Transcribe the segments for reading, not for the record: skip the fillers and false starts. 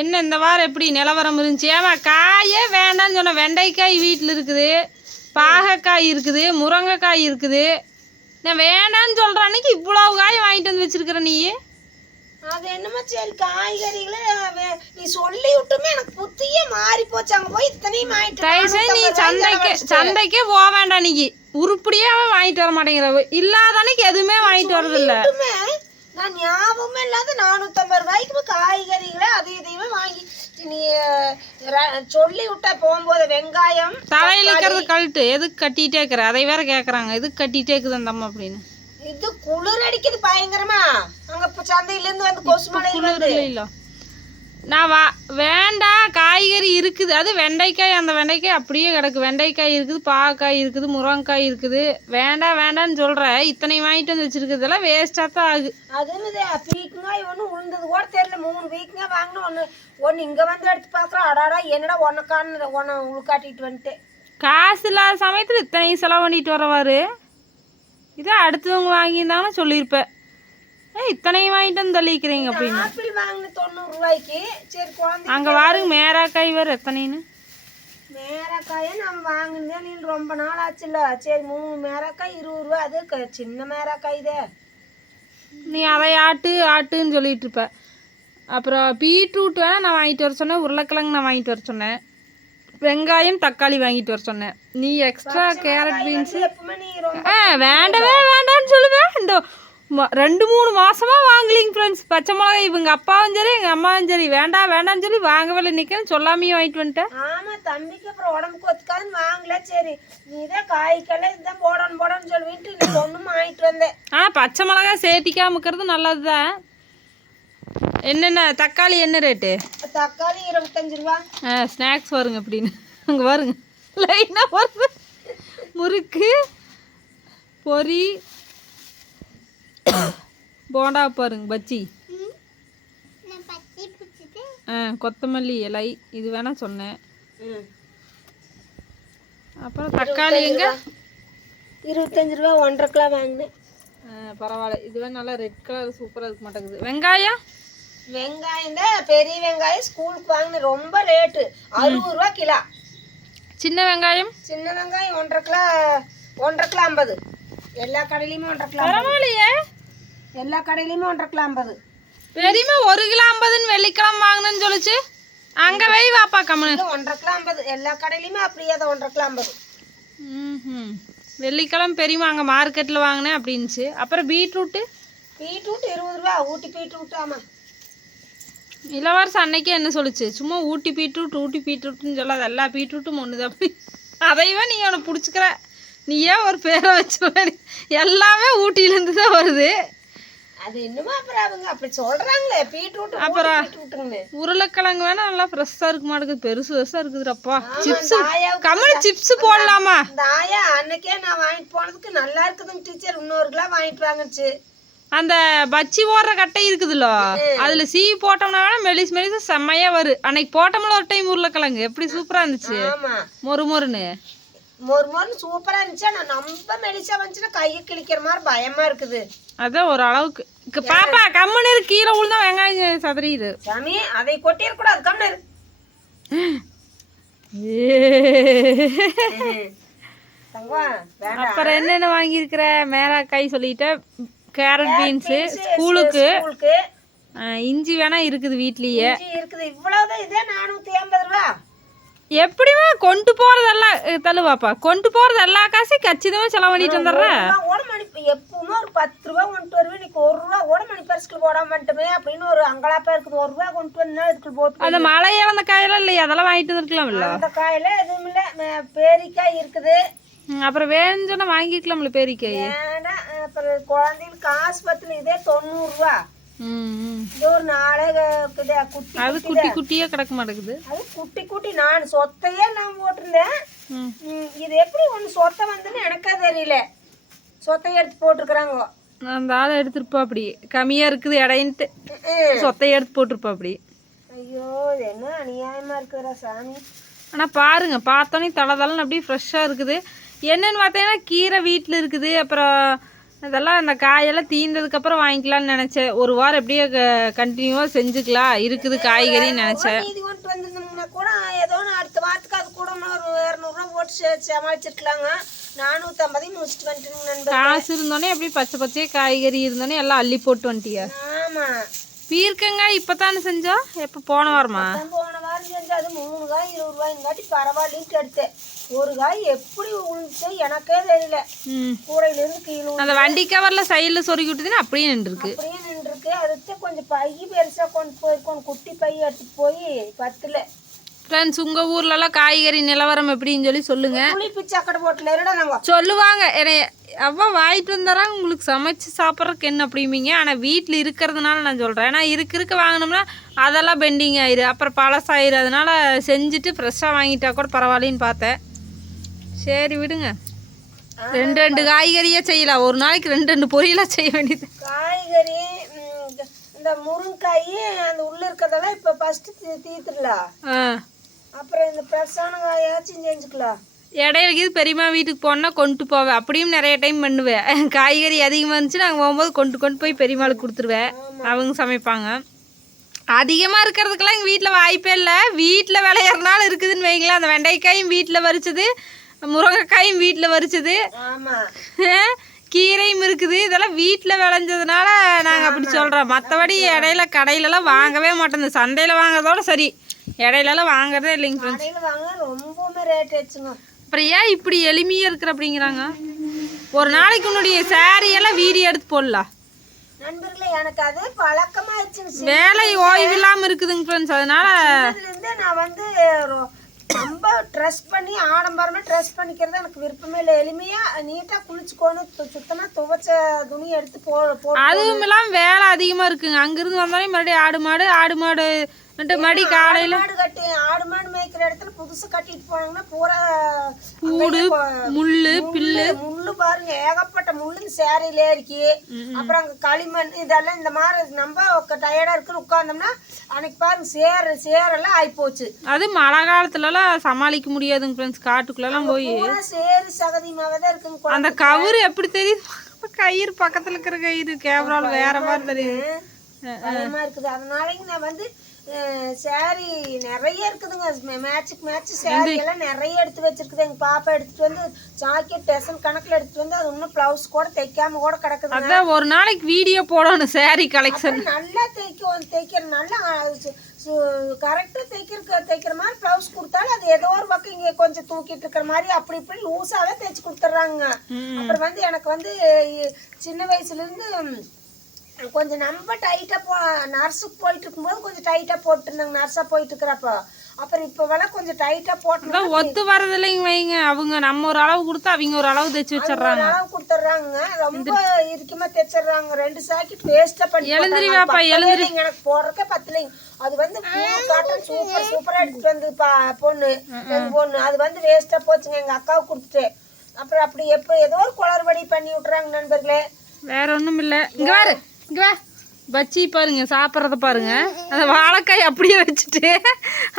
என்ன இந்த வாரம் எப்படி நிலவரம் இருந்துச்சு? ஏமா காயே வேண்டாம்னு சொன்ன. வெண்டைக்காய் வீட்டில் இருக்குது, பாகக்காய் இருக்குது, முருங்கைக்காய் இருக்குது. நான் வேண்டான்னு சொல்கிற அன்னைக்கு இவ்வளோ காய் வாங்கிட்டு வந்து வச்சிருக்கிற நீ. அது என்னமா சரி காய்கறிகளே நீ சொல்லி விட்டுமே எனக்கு புத்தியே மாறி போச்சு. அங்கே போய் இத்தனையும் வாங்கிட்டு நீ சந்தைக்கே போக வேண்டாம். இன்னைக்கு உருப்படியாவே வாங்கிட்டு வர மாட்டேங்கிற. இல்லாத அன்னைக்கு எதுவுமே வாங்கிட்டு வரதில்ல. நான் ஞாபகமே இல்லாத 450 ரூபாய்க்கு காய்கறிகளே அது இதையுமே வாங்கி நீ சொல்லி விட்டா போகும்போது வெங்காயம் தலையில இருக்கிறது கழட்டு. எதுக்கு கட்டிகிட்டே இருக்கிற? அதை வேற கேட்குறாங்க, எதுக்கு கட்டிகிட்டே இருக்குது அந்த அம்மா அப்படின்னு. இது குளிர் அடிக்குது பயங்கரமா. அங்கே இப்போ சந்தையிலேருந்து வந்து கொசுமலையில் வந்து இல்லை நான் வேண்டாம். காய்கறி இருக்குது, அது வெண்டைக்காய். அந்த வெண்டைக்காய் அப்படியே கிடக்கு. வெண்டைக்காய் இருக்குது, பாகக்காய் இருக்குது, முருங்கைக்காய் இருக்குது. வேண்டாம் வேண்டான்னு சொல்கிற. இத்தனை வாங்கிட்டு வந்து வச்சுருக்கிறதெல்லாம் வேஸ்ட்டாக தான் ஆகுது. அதுன்னு பீக்கங்காய் ஒன்று உளுந்தது கூட தெரியல. 3 பீக்கங்காய் வாங்கினோம். ஒன்று இங்கே வந்து எடுத்து பார்க்குறோம். அடாடா என்னடா ஒன்றுக்கான்னு ஒன்று உள்காட்டிட்டு வந்துட்டு. காசு இல்லாத சமயத்தில் இத்தனை செலவு பண்ணிட்டு வரவாரு. இதை அடுத்தவங்க வாங்கியிருந்தாங்கன்னு சொல்லியிருப்பேன். இத்தனையும் வாங்கிட்டு வந்து தள்ளிக்கிறீங்க அப்படின்னு. ஆப்பிள் வாங்கின 90 ரூபாய்க்கு. சரி குழந்தை அங்கே வாருங்க மேராக்காய் வேறு எத்தனைன்னு. மேராக்காயை நம்ம வாங்கினதே நீ ரொம்ப நாள் ஆச்சுல்ல. சரி 3 மேராக்காய் 20 ரூபா. அது சின்ன மேராக்காய் இதே. நீ அதை ஆட்டுன்னு சொல்லிட்டு இருப்ப. அப்புறம் பீட்ரூட் வேணால் நான் வாங்கிட்டு வர சொன்னேன். உருளைக்கிழங்கு நான் வாங்கிட்டு வர சொன்னேன். வெங்காயம் தக்காளி வாங்கிட்டு வர சொன்னேன். நீ எக்ஸ்ட்ரா கேரட் பீன்ஸு வேண்டவே வேண்டான்னு சொல்லுவேன். இந்த 2-3 மாசமா வாங்கலிங்க ஃப்ரெண்ட்ஸ். பச்சை மிளகாய் இவங்க அப்பாவும் சரி எங்கள் அம்மாவும் சரி வேண்டாம் வேண்டாம்னு சொல்லி வாங்கவே நிற்கன்னு சொல்லாமையே வாங்கிட்டு வந்துட்டேன். ஆமாம் தம்பிக்கு அப்புறம் உடம்புக்கு ஒத்துக்காதுன்னு வாங்கல. சரி நீ தான் காய்க்கெல்லாம் இதுதான் போடணும்னு சொல்லிட்டு நீ ஒன்றும் வாங்கிட்டு வந்தேன். பச்சை மிளகாய் சேர்த்திக்காம இருக்கிறது நல்லது தான். என்னென்ன தக்காளி என்ன ரேட்டு? தக்காளி 25 ரூபா. ஸ்நாக்ஸ் வருங்க அப்படின்னு அங்கே வருங்க லைனாக வருது. முறுக்கு பொரி போண்டா பாருங்க பஜ்ஜி, கொத்தமல்லி இலை இது வேணா சொன்னேன். அப்புறம் தக்காளி எங்க 25 ரூபா 1.5 கிலோ வாங்கினேன். பரவாயில்ல. இதுவே நல்லா ரெட் கலர் சூப்பராக இருக்க மாட்டேங்குது. வெங்காயம் தான் பெரிய வெங்காயம் ஸ்கூலுக்கு வாங்கினேன். ரொம்ப ரேட்டு 60 ரூபா கிலோ. சின்ன வெங்காயம் 1.5 கிலோ 50. எல்லா கடையிலையுமே 1.5 கிலோ. பரவாயில்லையே. எல்லா கடையிலையுமே 1.5 கிலோ 50. பெரியமா 1 கிலோ 50ன்னு வெள்ளிக்கிழமை வாங்கினேன்னு சொல்லிச்சு. அங்கே வை வாப்பா கம்மனு. 1.5 கிலோ 50 எல்லா கடையிலையுமே அப்படியே தான் 1.5 கிலோ 50. வெள்ளிக்கிழமை பெரியமா அங்கே மார்க்கெட்டில் வாங்கினேன் அப்படின்ச்சு. அப்புறம் பீட்ரூட்டு 20 ரூபா. ஊட்டி பீட்ரூட். ஆமாம் இளவரசு அன்னைக்கே என்ன சொல்லிச்சு? சும்மா ஊட்டி பீட்ரூட்னு சொல்லாத. எல்லா பீட்ரூட்டும் ஒன்று தான். அப்படி அதையவே நீ அவனை பிடிச்சிக்கிற. நீ ஏன் ஒரு பேரை வச்சு எல்லாமே ஊட்டியிலேருந்து தான் வருது. அது இன்னுமா அப்புறம் அவங்க அப்படி சொல்கிறாங்களே பீட்ரூட். அப்புறம் உருளைக்கிழங்கு வேணா நல்லா ஃப்ரெஷ்ஷாக இருக்க மாட்டேங்குது. பெருசாக இருக்குதுப்பா. சிப்ஸ் கம்மனு சிப்ஸ் போடலாமா? இந்த ஆயா அன்னைக்கே நான் வாங்கிட்டு போனதுக்கு நல்லா இருக்குதுங்க டீச்சர். 1 கிலோ வாங்கிட்டு வாங்கச்சு. அந்த பச்சி போடுற கட்டை இருக்குதுல்ல, அதில் சீவி போட்டோம்னா வேணா மெலிசு செம்மையாக வரும். அன்னைக்கு போட்டோம்ல ஒரு டைம் உருளைக்கிழங்கு எப்படி சூப்பராக இருந்துச்சு. மொறுன்னு சூப்பராக இருந்துச்சு. ஆனால் ரொம்ப மெலிசா வந்துச்சுன்னா கையை கிழிக்கிற மாதிரி பயமாக இருக்குது. அதான் ஒரு அளவுக்கு. பாப்பா கம்முன்னு கீழே விழுந்தா வெங்காயம் சதறிடு. சாமி அதை கொட்டிடக்கூடாது. கம்முன்னு அப்புறம் என்னென்ன வாங்கியிருக்கிற? மேராக்காய் சொல்லிட்ட, கேரட் பீன்ஸு ஸ்கூலுக்கு, இஞ்சி வேணா இருக்குது வீட்லேயே இருக்குது. இவ்வளோதான். இதே 450 ரூபா. எப்படிமா கொண்டு போகிறதெல்லாம் தள்ளுவாப்பா. கொண்டு போகிறது எல்லா காசையும் கச்சிதமாக செலவு பண்ணிட்டு வந்துடுறேன். எப்பவுமே ஒரு 10 ரூபா கொண்டு வருவேன். இன்னைக்கு 1 ரூபா கூட மணி பரிசுக்கு போடாம வந்துட்டுமே அப்படின்னு ஒரு அங்கலாப்பா இருக்குது. 1 ரூபா கொண்டு வந்தா இதுக்கு போட்டு. அந்த மழை இழந்த காயெல்லாம் இல்லையா? அதெல்லாம் வாங்கிட்டு வந்துருக்கலாம்ல. அந்த காயில எதுவும் இல்லை. பேரிக்காய் இருக்குது. அப்புறம் வேணும்னு சொன்னா வாங்கிக்கலாம்ல பேரிக்காய். வேண்டாம். அப்புறம் குழந்தைங்களுக்கு ஆஸ்பத்திரி இதே 90 ரூபா. இது ஒரு நாளே குட்டி. அது குட்டியே கிடக்க மாட்டேங்குது. அது குட்டி நான் சொத்தையே நான் போட்டிருந்தேன். இது எப்படி ஒன்று சொத்தை வந்துன்னு எனக்கே தெரியல. சொத்தையை எடுத்து போட்டிருக்கிறாங்க. அந்த ஆளை எடுத்துருப்பா. அப்படி கம்மியா இருக்குது இடையின்ட்டு சொத்தையை எடுத்து போட்டிருப்பா அப்படி. ஐயோ என்ன அநியாயமா இருக்குதுடா சாமி. ஆனால் பாருங்க, பார்த்தோன்னே தலை தலைன்னு அப்படியே ஃப்ரெஷ்ஷாக இருக்குது. என்னென்னு பார்த்தீங்கன்னா கீரை வீட்டில் இருக்குது. அப்புறம் அதெல்லாம் அந்த காயெல்லாம் தீர்ந்ததுக்கப்புறம் வாங்கிக்கலாம்னு நினச்சேன். ஒரு வாரம் எப்படியே கண்டினியூவாக செஞ்சுக்கலாம் இருக்குது காய்கறின்னு நினச்சேன். மீதி கொண்டு வந்துருந்தோம்னா கூட ஏதோ அடுத்த வாரத்துக்கு அது கூட ஒரு 200 போட்டு சமாளிச்சிருக்கலாங்க. 450 முடிச்சுட்டு வந்துட்டுங்க நண்பர். காசு இருந்தோடனே எப்படி பச்சை பச்சையே காய்கறி இருந்தோடனே எல்லாம் அள்ளி போட்டு வந்துட்டியா? ஆமாம். பீர்க்கங்காய் இப்போ தானே செஞ்சோம்? எப்போ போன வாரமா? போன வாரம் செஞ்சு அது 3 காய் 20 ரூபாய்ங்காட்டி பரவாயில்லைன்ட்டு எடுத்தேன். ஒரு காய் எப்படி உழுந்துச்சு எனக்கே தெரியல. கூடையிலேருந்து கீழே அந்த வண்டி கவரில் சைடில் சொருக்கி விட்டுதுன்னு அப்படியே நின்றுருக்கு. அப்படியே நின்றுருக்கு. அதுக்கு கொஞ்சம் பை பெருசாக கொண்டு போயிருக்கோம். குட்டி பை எடுத்துட்டு போய் 10ல். ஃப்ரெண்ட்ஸ், உங்கள் ஊர்லலாம் காய்கறி நிலவரம் எப்படின்னு சொல்லி சொல்லுங்கள். புளிப்பு சக்கரை போட்டில் இருடா நாங்கள் சொல்லுவாங்க. என்னை அவ்வளோ வாங்கிட்டு வந்தாராங்க உங்களுக்கு சமைச்சு சாப்பிட்றதுக்கு என்ன அப்படிம்பீங்க. ஆனால் வீட்டில் இருக்கிறதுனால நான் சொல்கிறேன். ஏன்னா இருக்க வாங்கினோம்னா அதெல்லாம் பெண்டிங் ஆயிரு, அப்புறம் பழசாயிரு. அதனால செஞ்சுட்டு ஃப்ரெஷ்ஷாக வாங்கிட்டா கூட பரவாயில்லன்னு பார்த்தேன். சரி விடுங்க, 2 காய்கறியே செய்யலாம். ஒரு நாளைக்கு 2 பொரியலாக செய்ய வேண்டியது. காய்கறி இந்த முருங்காய் அந்த உள்ள இருக்கிறதெல்லாம் இப்போ ஃபஸ்ட்டு தீர்த்துடலாம். அப்புறம் இந்த ஃப்ரெஷ்ஷான காயாச்சும் செஞ்சுக்கலாம். இடையில இது பெரியம்மா வீட்டுக்கு போனால் கொண்டு போவேன். அப்படியும் நிறைய டைம் பண்ணுவேன். காய்கறி அதிகமாக இருந்துச்சு நாங்கள் போகும்போது கொண்டு போய் பெரியம்மாளுக்கு கொடுத்துருவேன். அவங்க சமைப்பாங்க. அதிகமாக இருக்கிறதுக்கெல்லாம் எங்கள் வீட்டில் வாய்ப்பே இல்லை. வீட்டில் விளையிறனால இருக்குதுன்னு வைங்களேன். அந்த வெண்டைக்காயும் வீட்டில் வரிச்சது, முருங்கைக்காயும் வீட்டில் வரிச்சது, கீரையும் இருக்குது. இதெல்லாம் வீட்டில் விளைஞ்சதுனால நாங்கள் அப்படி சொல்கிறோம். மற்றபடி இடையில கடையிலலாம் வாங்கவே மாட்டோம். இந்த சந்தையில் வாங்குறதோட சரி, இடையிலலாம் வாங்குறதே இல்லைங்க ஃப்ரெண்ட்ஸ். வாங்க ரொம்பவுமே ரேட் ஆச்சுங்க. அப்புறம் ஏன் இப்படி எளிமையாக இருக்கிற அப்படிங்கிறாங்க. ஒரு நாளைக்கு உன்னுடைய சாரியெல்லாம் வீடியோ எடுத்து போடலாம் நண்பர்களே. எனக்கு அது பழக்கமாயிடுச்சு. வேலை ஓய்வு இல்லாமல் இருக்குதுங்க ஃப்ரெண்ட்ஸ். அதனால நான் வந்து ரொம்ப ட்ரெஸ் பண்ணி ஆடம்பரமாக ட்ரெஸ் பண்ணிக்கிறது எனக்கு விருப்பமே இல்லை. எளிமையாக நீட்டாக குளிச்சுக்கோணும், சுத்தமாக துவைச்ச துணி எடுத்து போ. அதுவும் இல்லாமல் வேலை அதிகமாக இருக்குங்க. அங்கேருந்து வந்தாலே மறுபடியும் ஆடு மாடு மடி காலையில் ஆடு மாடு மேய்க்கிற இடத்துல புதுசு கட்டிட்டு போனாங்கன்னா பூரா கூடு முள்ளு பாருங்க, ஏகப்பட்ட முள்ளு சேரையில இருக்கு. அப்புறம் அங்க களிமண் இதெல்லாம் இந்த மாதிரி நம்ம டயர்டா இருக்குன்னு உட்கார்ந்தோம்னா அன்னைக்கு பாருங்க சேரெல்லாம் ஆயிப்போச்சு. அது மழை காலத்துலலாம் சமாளிக்க முடியாதுங்க ஃப்ரெண்ட்ஸ். காட்டுக்குள்ளலாம் போய் சேரு சகதியமாகதான் இருக்குங்க. அந்த கவுரு எப்படி தெரியுது? கயிறு பக்கத்துல இருக்கிற கயிறு கேமரால வேற மாதிரி தெரியுது. பயமா இருக்குது. அதனால நான் வந்து சாரி நிறைய இருக்குதுங்க. மேட்ச் சாரி எல்லாம் நிறைய எடுத்து வச்சிருக்குது. எங்க பாப்பா எடுத்துட்டு வந்து ஜாக்கெட் டெசன் கணக்குல எடுத்துட்டு வந்து அது இன்னும் பிளவுஸ் கூட தைக்காம கூட கிடக்குது. அதான் ஒரு நாளைக்கு வீடியோ போடணும் சாரி கலெக்ஷன். நல்லா தைக்கிற நல்லா கரெக்டா தைக்கிற மாதிரி பிளவுஸ் கொடுத்தாலும் அது ஏதோ ஒரு பக்கம் இங்க கொஞ்சம் தூக்கிட்டு இருக்கிற மாதிரி அப்படி இப்படி லூஸாவே தைச்சு கொடுத்துட்றாங்க. அப்புறம் வந்து எனக்கு வந்து சின்ன வயசுல இருந்து கொஞ்சம் நம்ம டைட்டாக நர்ஸுக்கு போயிட்டு இருக்கும்போது கொஞ்சம் டைட்டாக போட்டுருந்தாங்க. நர்ஸாக போயிட்டு இருக்கிறப்போ அப்புறம் இப்போவெல்லாம் கொஞ்சம் டைட்டாக போட்டு ஒத்து வரது இல்லைங்க வைங்க. அவங்க நம்ம ஒரு அளவு கொடுத்தா அவங்க ஒரு அளவு தைச்சு வச்சிடறாங்க. அளவு கொடுத்துட்றாங்க. ரொம்ப இறுக்கமாக தைச்சிடுறாங்க. 2 சாக்கெட் வேஸ்ட்டாக பண்ணி எழுந்திரிவாப்பா எழுந்திரிங்க. எனக்கு போடுறக்கே பத்தலைங்க. அது வந்து காட்டன் சூப்பராக எடுத்துட்டு வந்து பொண்ணு எங்கள் பொண்ணு அது வந்து வேஸ்ட்டாக போச்சுங்க. எங்கள் அக்காவுக்கு கொடுத்துட்டு அப்புறம் அப்படி ஏதோ ஒரு குளறுபடி பண்ணி விட்றாங்க நண்பர்களே. வேற ஒன்றும் இல்லை. இங்கே வேறு இங்கே பச்சி பாருங்க, சாப்பிட்றத பாருங்க. அந்த வாழைக்காய் அப்படியே வச்சுட்டு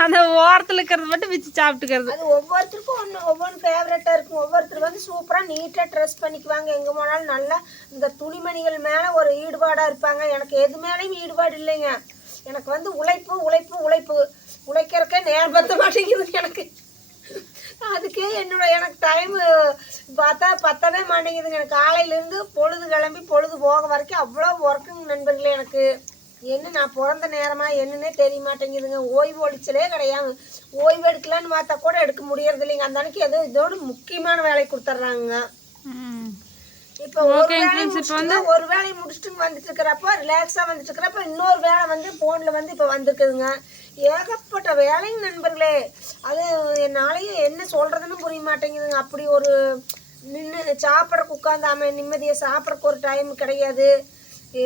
அந்த ஓரத்தில் இருக்கிறத மட்டும் வச்சு சாப்பிட்டுக்கிறது. அது ஒவ்வொருத்தருக்கும் ஒவ்வொன்று ஃபேவரட்டாக இருக்கும். ஒவ்வொருத்தர் வந்து சூப்பராக நீட்டாக ட்ரெஸ் பண்ணிக்குவாங்க. எங்கே போனாலும் நல்லா இந்த துணிமணிகள் மேலே ஒரு ஈடுபாடாக இருப்பாங்க. எனக்கு எது மேலேயும் ஈடுபாடு இல்லைங்க. எனக்கு வந்து உழைக்கிறக்கே நேரம் பத்த மாட்டேங்குது எனக்கு. அதுக்கே எனக்கு டைமு பத்தவே மாட்டேங்குதுங்க. எனக்கு காலையிலேருந்து பொழுது கிளம்பி பொழுது போக வரைக்கும் அவ்வளோ ஒர்க்குங்க நண்பர்களே. எனக்கு என்ன நான் பிறந்த நேரமா என்னன்னே தெரிய மாட்டேங்குதுங்க. ஓய்வு ஒழிச்சலே கிடையாது. ஓய்வு எடுக்கலான்னு பார்த்தா கூட எடுக்க முடியறது இல்லைங்க. அந்த அன்னைக்கு இதோட முக்கியமான வேலை கொடுத்துட்றாங்க. இப்போ ஒரு வேலையை முடிச்சுட்டு வந்துட்டு இருக்கிறப்போ ரிலாக்ஸாக வந்துட்டு இருக்கிறப்ப இன்னொரு வேலை வந்து ஃபோனில் வந்து இப்போ வந்துருக்குதுங்க. ஏகப்பட்ட வேலைங்க நண்பர்களே. அது என்னாலையும் என்ன சொல்கிறதுன்னு புரிய மாட்டேங்குதுங்க. அப்படி ஒரு நின்று சாப்பிட்றக்கு உட்காந்தாம நிம்மதியாக சாப்பிட்றக்கு ஒரு டைம் கிடையாது.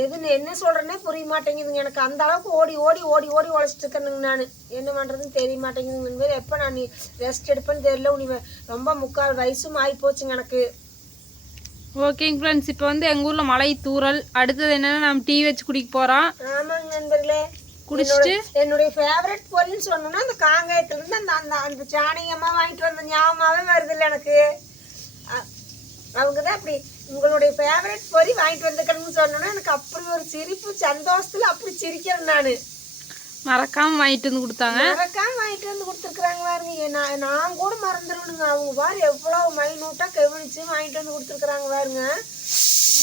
எதுன்னு என்ன சொல்கிறேன்னே புரிய மாட்டேங்குதுங்க. எனக்கு அந்த அளவுக்கு ஓடி உழைச்சிட்டு இருக்கேனுங்க. நான் என்ன பண்ணுறதுன்னு தெரிய மாட்டேங்குதுங்க நண்பர். எப்போ நான் ரெஸ்ட் எடுப்பேன்னு தெரியல. ரொம்ப 3/4 வயசும் ஆகி போச்சுங்க எனக்கு. ஓகேங்க ஃப்ரெண்ட்ஸ், இப்போ வந்து எங்கள் ஊரில் மழை தூறல். அடுத்தது என்னென்னா நம்ம டீ வச்சு குடிக்க போகிறோம். ஆமாங்க நண்பர்களே. குடிச்சிட்டு என்னுடைய ஃபேவரட் பொருள்னு சொன்னோம்னா அந்த காங்காயத்துலேருந்து அந்த சாணியம்மா வாங்கிட்டு வந்த ஞாபகமாகவே வருது இல்லை எனக்கு. அவங்க தான் அப்படி உங்களுடைய ஃபேவரட் பொரி வாங்கிட்டு வந்துக்கணும்னு சொன்னோன்னா எனக்கு அப்படி ஒரு சிரிப்பு, சந்தோஷத்துல அப்படி சிரிக்கிறேன் நான். மறக்காம வாங்கிட்டு வந்து கொடுத்தாங்க. மறக்காம வாங்கிட்டு வந்து கொடுத்துருக்குறாங்க பாருங்க. நான் கூட மறந்துடுவேனுங்க. அவங்க பாரு எவ்வளவு மைனூட்டா கவனிச்சு வாங்கிட்டு வந்து கொடுத்துருக்குறாங்க பாருங்க.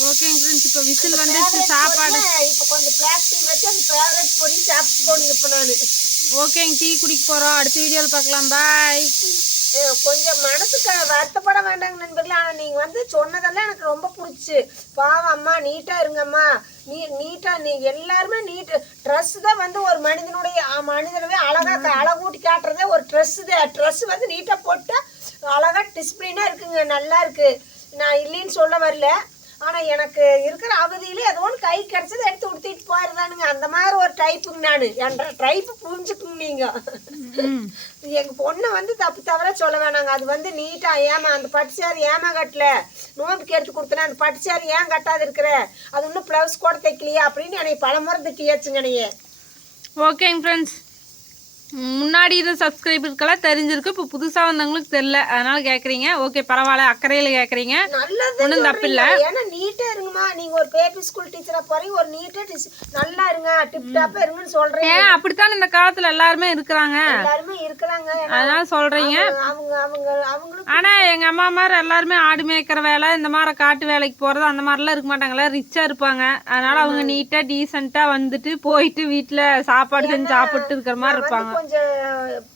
ஓகேங்க ஃப்ரெண்ட்ஸ், இப்போ விசில் வந்துச்சு. சாப்பாடு இப்போ கொஞ்சம் பிளாக் டீ வச்சு அந்த ஃபேவரட் பொரி சாப்பிட்டு இப்போ நான். ஓகேங்க, டீ குடிக்க போகிறோம். அடுத்த வீடியோவில் பார்க்கலாம். பாய். கொஞ்சம் மனசுக்கு வருத்தப்பட வேண்டாங்க நண்பர்களே. ஆனால் நீங்கள் வந்து சொன்னதெல்லாம் எனக்கு ரொம்ப பிடிச்சி. பாவம் அம்மா, நீட்டாக இருங்கம்மா, நீட்டாக எல்லாருமே ட்ரெஸ் தான் வந்து ஒரு மனிதனவே அழகூட்டி காட்டுறதே ஒரு ட்ரெஸ்ஸு தான். ட்ரெஸ் வந்து நீட்டாக போட்டு அழகாக டிசிப்ளினாக இருக்குங்க, நல்லா இருக்குது. நான் இல்லைன்னு சொல்ல வரல. ஆனால் எனக்கு இருக்கிற அவதியிலே ஏதோ ஒன்று கை கிடச்சதை எடுத்து உடுத்திட்டு போயிருந்தானுங்க. அந்த மாதிரி ஒரு டைப்புங்க நான். என் டைப்பு புரிஞ்சுக்குங்க நீங்கள். எங்கள் பொண்ணை வந்து தவற சொல்ல வேணாங்க. அது வந்து நீட்டாக அந்த பட்டு சாரி கட்டல, நோம்புக்கு எடுத்து கொடுத்தேன், அந்த பட்டு சாரி ஏன் கட்டாது இருக்கிற, அது இன்னும் ப்ளவுஸ் கூட தைக்கலையா அப்படின்னு என்னை பலமுறை திட்டியாச்சுங்க நீங்க. ஓகேங்க ஃப்ரெண்ட்ஸ், முன்னாடி இது சப்ஸ்கிரைபருக்கெல்லாம் தெரிஞ்சிருக்கு, இப்போ புதுசாக வந்தவங்களுக்கு தெரியல, அதனால கேட்குறீங்க. ஓகே, பரவாயில்ல, அக்கறையில் கேட்குறீங்க, ஒன்றும் தப்பு இல்லை. ஏன்னா நீட்டாக இருங்கம்மா, நீங்கள் ஒரு பேபி ஸ்கூல் டீச்சராக போகிறீங்க, ஒரு நீட்டாக நல்லா இருங்க, டிப் டாப்பாக இருங்கன்னு சொல்கிறீங்க. ஏன் அப்படித்தான் இந்த காலத்தில் எல்லாருமே இருக்கிறாங்க, அதனால சொல்கிறீங்க. அவங்களுக்கு ஆனால் எங்கள் அம்மா மாதிரி எல்லாருமே ஆடு மேய்க்கிற வேலை, இந்த மாதிரி காட்டு வேலைக்கு போகிறது அந்த மாதிரிலாம் இருக்க மாட்டாங்களா, ரிச்சாக இருப்பாங்க. அதனால அவங்க நீட்டாக டீசெண்டாக வந்துட்டு போயிட்டு வீட்டில் சாப்பாடு செஞ்சு சாப்பிட்டு இருக்கிற மாதிரி இருப்பாங்க. கொஞ்சம்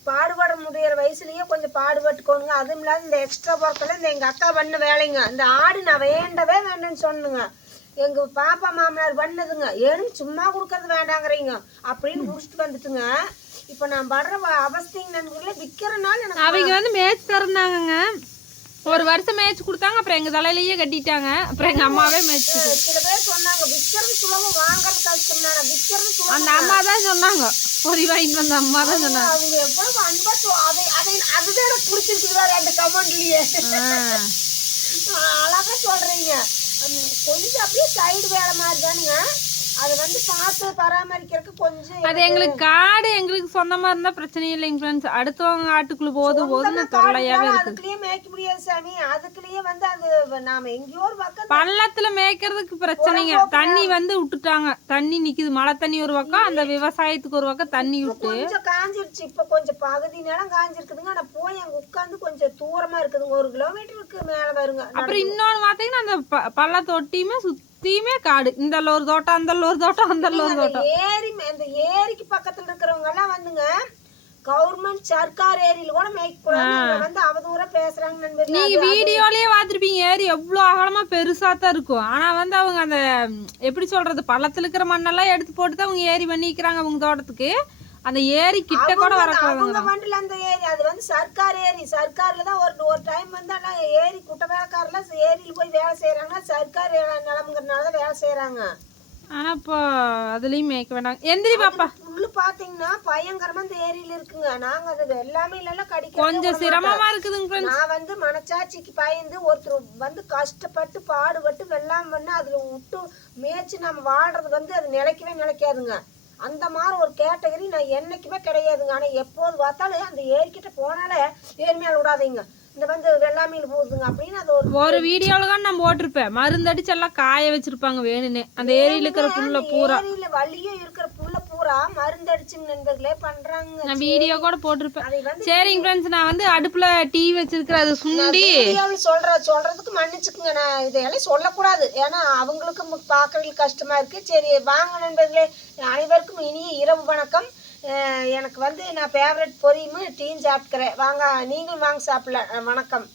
பாடுபட முடியற வயசுலயே கொஞ்சம் பாடுபட்டுக்கோங்க. அதுவும் இல்லாத இந்த எக்ஸ்ட்ரா ஒர்க்கெல்லாம் இந்த எங்க அக்கா பண்ண வேலைங்க. இந்த ஆடு நான் வேண்டவே வேண்டாம்னு சொன்னுங்க. எங்க பாப்பா மாமனார் பண்ணதுங்க. ஏன்னு சும்மா கொடுக்கறது வேண்டாங்கிறீங்க அப்படின்னு முடிச்சுட்டு வந்துட்டுங்க. இப்ப நான் படுற அவஸ்தைங்க நண்பர்களே, விற்கிறனால எனக்கு அவங்க வந்து மேய்ச்சி தந்தாங்கங்க. ஒரு வருஷம் மேய்ச்சி கொடுத்தாங்க, அப்புறம் எங்க தலையிலேயே கட்டிட்டாங்க. அப்புறம் எங்க அம்மாவே மேய்ச்சி. சில பேர் சொன்னாங்க விற்கிறது சுலபம், வாங்குறது கஷ்டம். நான் விற்கிறது சுலபம். அந்த அம்மா தான் சொன்னாங்க, பொறி வாங்கிட்டு வந்த அம்மா தான் சொன்னாங்க. அவங்க எவ்வளவு அன்பா அதுதான் எனக்கு பிடிச்சிருக்குது அந்த கமெண்ட்லயே. அழகா சொல்றீங்க. கொஞ்சம் அப்படியே சைடு வேலை மாதிரி தானுங்க. அதை வந்து பார்த்து பராமரிக்கிறதுக்கு கொஞ்சம் அது எங்களுக்கு காடு எங்களுக்கு சொந்தமா இருந்தா பிரச்சனை இல்லைங்க ஃப்ரெண்ட்ஸ். அடுத்தவங்க ஆட்டுக்குள்ள போதுன்னு தொல்லையாவே இருக்கு. அதுக்குள்ளேயே மேய்க்க முடியாது சாமி. அதுக்குள்ளேயே வந்து அது நாம எங்கேயோ ஒரு பக்கம் பள்ளத்துல மேய்க்கிறதுக்கு பிரச்சனைங்க. தண்ணி வந்து விட்டுட்டாங்க, தண்ணி நிக்குது. மழை தண்ணி ஒரு பக்கம், அந்த விவசாயத்துக்கு ஒரு பக்கம் தண்ணி விட்டு கொஞ்சம் காஞ்சிருச்சு. இப்ப கொஞ்சம் பகுதி நேரம் காஞ்சிருக்குதுங்க. ஆனா போய் அங்க உட்காந்து கொஞ்சம் தூரமா இருக்குதுங்க, 1 கிலோமீட்டருக்கு மேல வருங்க. அப்புறம் இன்னொன்னு பாத்தீங்கன்னா அந்த பள்ள தொட்டியுமே சுத்தியுமே காடு. இந்த ஒரு தோட்டம், அந்த ஒரு தோட்டம், அந்த ஒரு தோட்டம். இந்த ஏரிக்கு பக்கத்துல இருக்கிறவங்க எல்லாம் வந்துங்க கவர்மெண்ட் சர்க்கார் ஏரியில கூட மேய்க்கூடாது வந்து அவதூறா பேசுறாங்க நண்பர்களே. நீங்க வீடியோலயே பாத்துருப்பீங்க, ஏரி எவ்வளவு அகலமா பெருசா தான் இருக்கும். ஆனா வந்து அவங்க அந்த எப்படி சொல்றது, பள்ளத்துல இருக்கிற மண்ணெல்லாம் எடுத்து போட்டு அவங்க ஏரி பண்ணிக்கிறாங்க அவங்க தோட்டத்துக்கு. அந்த ஏரி கிட்ட கூட வரக்கூடாது. வண்டில அந்த ஏரி அது வந்து சர்க்கார் ஏரி. சர்க்கார்ல தான் ஒரு டைம் வந்து ஆனா ஏரி குட்ட வேலைக்காரல ஏரியில போய் வேலை செய்யறாங்கன்னா சர்க்கார் நிலமுங்கிறதுனால தான் வேலை செய்யறாங்க. ஆனா இப்போ அதுலயும் மேய்க்க வேண்டாம். எந்திரி பாப்பா. புல்லு பாத்தீங்கன்னா பயங்கரமா இந்த ஏரியில இருக்குங்க. நாங்க அது எல்லாமே இல்ல கடிக்க கொஞ்சம் சிரமமா இருக்குதுங்க. நான் வந்து மனச்சாட்சிக்கு பயந்து ஒருத்தர் வந்து கஷ்டப்பட்டு பாடுபட்டு வெள்ளாம பண்ண அதுல விட்டு மேய்ச்சி நம்ம வாழ்றது வந்து அது நிலைக்காதுங்க. அந்த மாதிரி ஒரு கேட்டகரி நான் என்னைக்குமே கிடையாதுங்க. ஆனா எப்போது பார்த்தாலும் அந்த ஏரிக்கிட்ட போனாலே ஏரி மேல விடாதீங்க, இந்த வந்து வெள்ளாமையில போகுதுங்க அப்படின்னு அது ஒரு வீடியோல தான் நான் போட்டிருப்பேன். மருந்தடிச்சு எல்லாம் காய வச்சிருப்பாங்க வேணுன்னு. அந்த ஏரியில இருக்கிற புல்ல பூரா, ஏரியில வழியே இருக்கிற புல்ல பூரா மருந்தடிச்சு நண்பர்களே பண்றாங்க. நான் வீடியோ கூட போட்டிருப்பேன். சரிங்க ஃப்ரெண்ட்ஸ், நான் வந்து அடுப்புல டீ வச்சிருக்கிறேன், அது சுண்டி சொல்றதுக்கு மன்னிச்சுக்குங்க. நான் இதெல்லாம் சொல்லக்கூடாது, ஏன்னா அவங்களுக்கும் பாக்குறதுக்கு கஷ்டமா இருக்கு. சரி வாங்க நண்பர்களே, அனைவருக்கும் இனிய இரவு வணக்கம். எனக்கு வந்து நான் ஃபேவரட் பொரியும் டீயும் சாப்பிட்டுக்கிறேன். வாங்க நீங்களும் வாங்க சாப்பிடல. வணக்கம்.